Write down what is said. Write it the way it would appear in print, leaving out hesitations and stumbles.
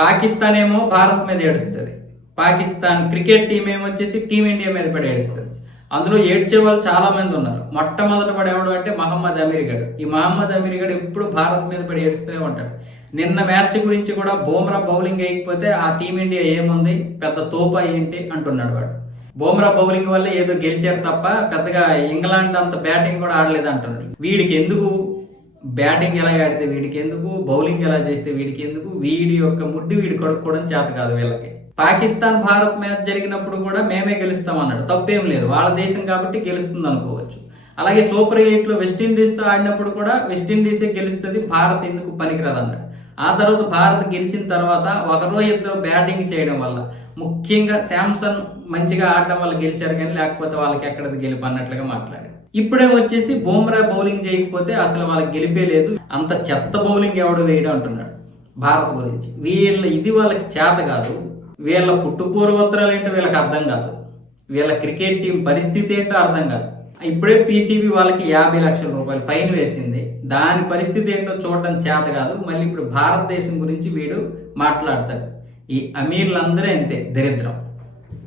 పాకిస్తాన్ ఏమో భారత్ మీద ఏడుస్తుంది. పాకిస్తాన్ క్రికెట్ టీం ఏమొచ్చేసి టీమిండియా మీద పడి ఏడుస్తుంది. అందులో ఏడ్చే వాళ్ళు చాలా మంది ఉన్నారు. మొట్టమొదట పడి ఎవడు అంటే మహమ్మద్ అమీర్గఢ్. ఈ మహమ్మద్ అమీర్గఢ్ ఎప్పుడు భారత్ మీద పడి ఏడుస్తూనే ఉంటాడు. నిన్న మ్యాచ్ గురించి కూడా బూమ్రా బౌలింగ్ వేయకపోతే ఆ టీమిండియా ఏముంది, పెద్ద తోపా ఏంటి అంటున్నాడు వాడు. బూమ్రా బౌలింగ్ వల్ల ఏదో గెలిచారు తప్ప పెద్దగా ఇంగ్లాండ్ అంత బ్యాటింగ్ కూడా ఆడలేదు అంటున్నాడు. వీడికి ఎందుకు బ్యాటింగ్ ఎలా ఆడితే వీడికి ఎందుకు, బౌలింగ్ ఎలా చేస్తే వీడికి ఎందుకు, వీడి యొక్క ముడ్డి వీడి కడుక్కోవడం చేత కాదు వీళ్ళకి. పాకిస్తాన్ భారత్ మ్యాచ్ జరిగినప్పుడు కూడా మేమే గెలుస్తాం అన్నాడు. తప్పేం లేదు, వాళ్ళ దేశం కాబట్టి గెలుస్తుంది అనుకోవచ్చు. అలాగే సూపర్ 8లో వెస్టిండీస్తో ఆడినప్పుడు కూడా వెస్టిండీసే గెలుస్తుంది, భారత్ ఎందుకు పనికిరాదు అన్నాడు. ఆ తర్వాత భారత్ గెలిచిన తర్వాత ఒకరో ఇద్దరు బ్యాటింగ్ చేయడం వల్ల, ముఖ్యంగా శాంసన్ మంచిగా ఆడడం వల్ల గెలిచారు, కానీ లేకపోతే వాళ్ళకి ఎక్కడది గెలుపు అన్నట్లుగా మాట్లాడారు. ఇప్పుడేమొచ్చేసి బూమ్రా బౌలింగ్ చేయకపోతే అసలు వాళ్ళకి గెలిపే లేదు, అంత చెత్త బౌలింగ్ ఎవడు వేయడం అంటున్నాడు భారత్ గురించి. ఇది వాళ్ళకి చేత కాదు, వీళ్ళ పుట్టుపూర్వోత్తరాలు ఏంటో వీళ్ళకి అర్థం కాదు, వీళ్ళ క్రికెట్ టీం పరిస్థితి ఏంటో అర్థం కాదు. ఇప్పుడే పీసీబీ వాళ్ళకి 50 లక్షల రూపాయలు ఫైన్ వేసింది, దాని పరిస్థితి ఏంటో చూడటం చేత కాదు. మళ్ళీ ఇప్పుడు భారతదేశం గురించి వీడు మాట్లాడతాడు. ఈ అమీర్లందరూ అంతే దరిద్రం.